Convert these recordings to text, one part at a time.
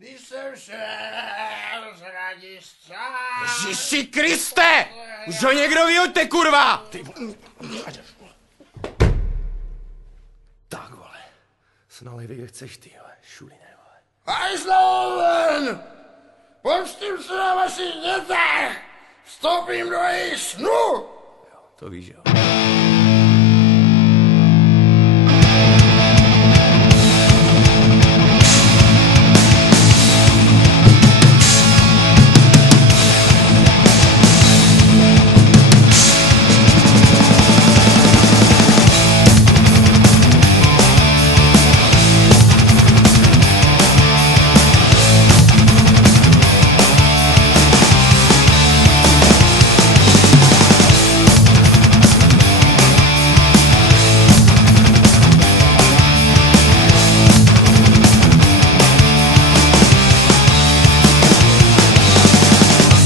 Když jsem šel z hlediska... Ježiši Kriste! Už ho někdo vyhoďte, kurva! Tak, vole. Snalivě chceš ty, vole. Šuliné, vole. Hajzloven! Pomstím se na vašich dětech! Vstoupím do jejich snu! Jo, to víš, jo.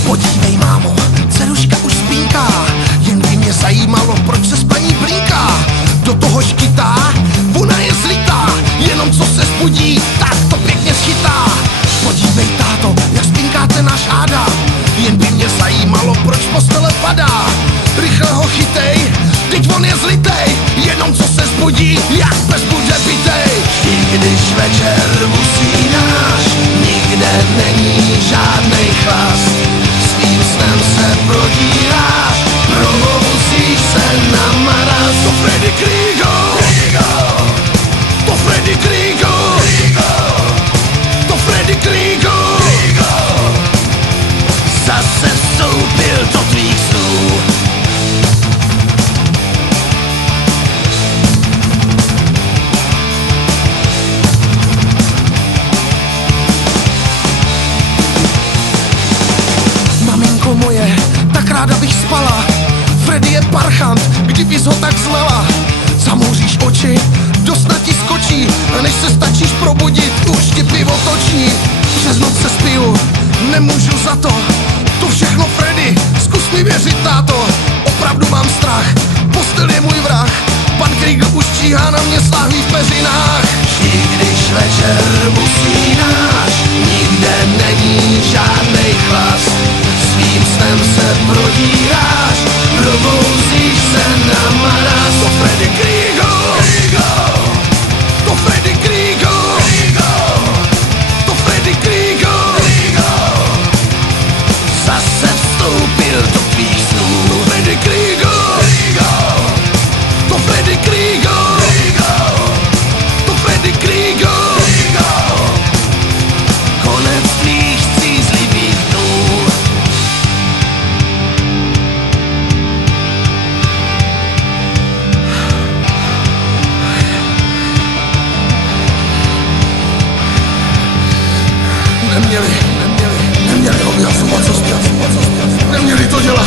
Podívej, mámo, dceruška už spínká, jen by mě zajímalo, proč se s paní blínká. Do toho škytá, ona je zlitá, jenom co se zbudí, tak to pěkně schytá. Podívej, táto, jak spínkáte náš Áda, jen by mě zajímalo, proč z postele padá. Rychle ho chytej, teď on je zlitej, jenom co se zbudí, jak pes bude bitej. I když večer usínáš, nikde není žádnej chlast, svým snem se prodíráš, probouzíš se na maraz. To Freddy Krueger, to Freddy Krueger, to Freddy Krueger, zase vstoupil do tvých snů. Maminko moje, tak ráda bych spala, Freddy je parchant, kdybys ho tak znala. Zamouříš oči, do sna ti skočí, a než se stačíš probudit, už ti pivo točí. Přes noc se spiju, nemůžu za to, to všechno Freddy, zkus mi věřit, táto. Opravdu mám strach, postel je můj vrah, pan Krueger už číhá na mě s láhví v peřinách. I když večer usínáš, nikde není žádnej chlast, svým snem se prodíráš, probouzíš se na maraz. To Freddy Krueger, to Freddy Krueger, to Freddy Krueger, zase vstoupil do tvých snů. To Freddy Krueger, to Freddy Krueger, to Freddy Krueger, konec tvých střízlivých dnů. Neměli ho vyhazovat, co zpět. Neměli to dělat.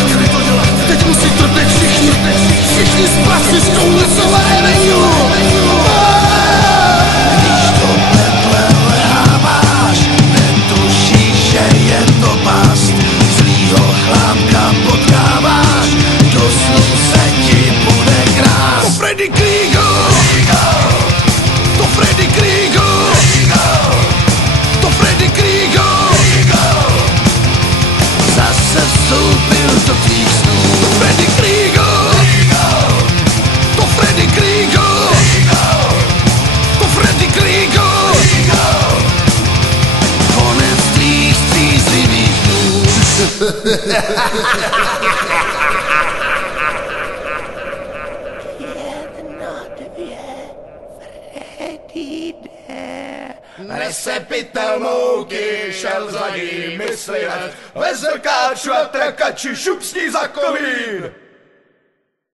Teď musí trpět všichni zprachy z Kousové Avenue. Když do pekle leháváš, netušíš, že je to past. Zlýho chlápka potkáváš, do snu se ti bude krás. To Freddy Krueger, to Freddy Krueger, to Freddy Krueger, zase vstoupil do tvých snů. To Freddy Krueger, to Freddy Krueger, to Freddy Krueger, konec tvých střízlivých dnů. Nesepitel mouky šel za ním myslivec, ve zrkáču a trakači šup s ní za komín.